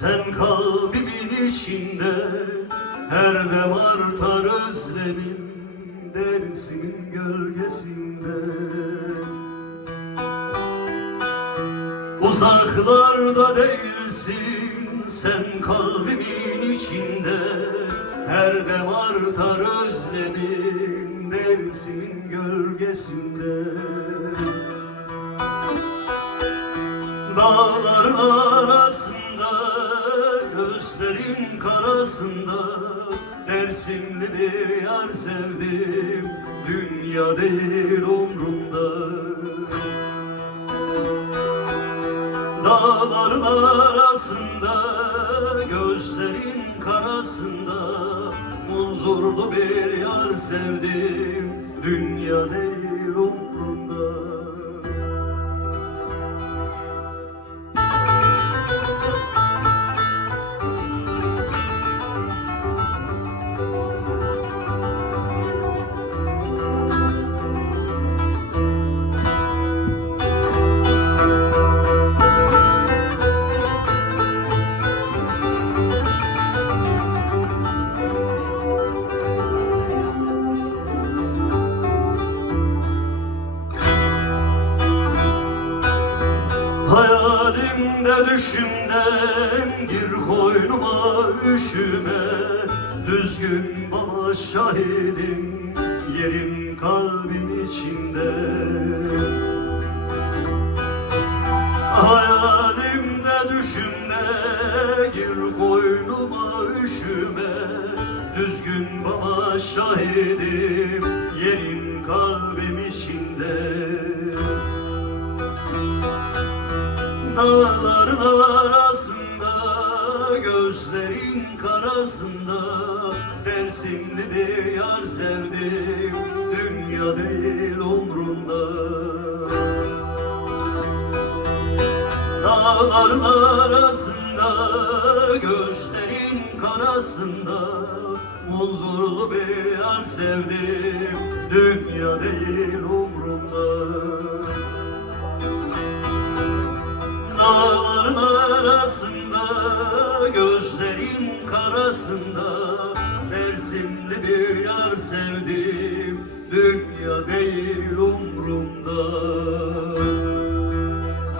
Sen kalbimin içinde. Her dem artar özlemin Dersimin gölgesinde. Uzaklarda değilsin sen kalbimin içinde. Her dem artar özlemin dersimin gölgesinde Dağların arasında gözlerin karasında Dersimli bir yar sevdim dünya değil umrumda. Dağların arasında Gözlerin karasında Munzurlu bir yar sevdim Dünya değil umrumda Hayalimde düşümden Gir koynuma üşüme. Düzgün baba şahidim Yerin kalbim içinde. Hayalimde düşümde Gir koynuma üşüme. Düzgün baba şahidim Yerin Dağların arasında Gözlerin karasında. Dersimli bir yar sevdim Dünya değil umrumda. Dağların arasında Gözlerin karasında. Munzurlu bir yar sevdim Dünya değil umrumda arasında Gözlerin karasında Dersimli bir yar sevdim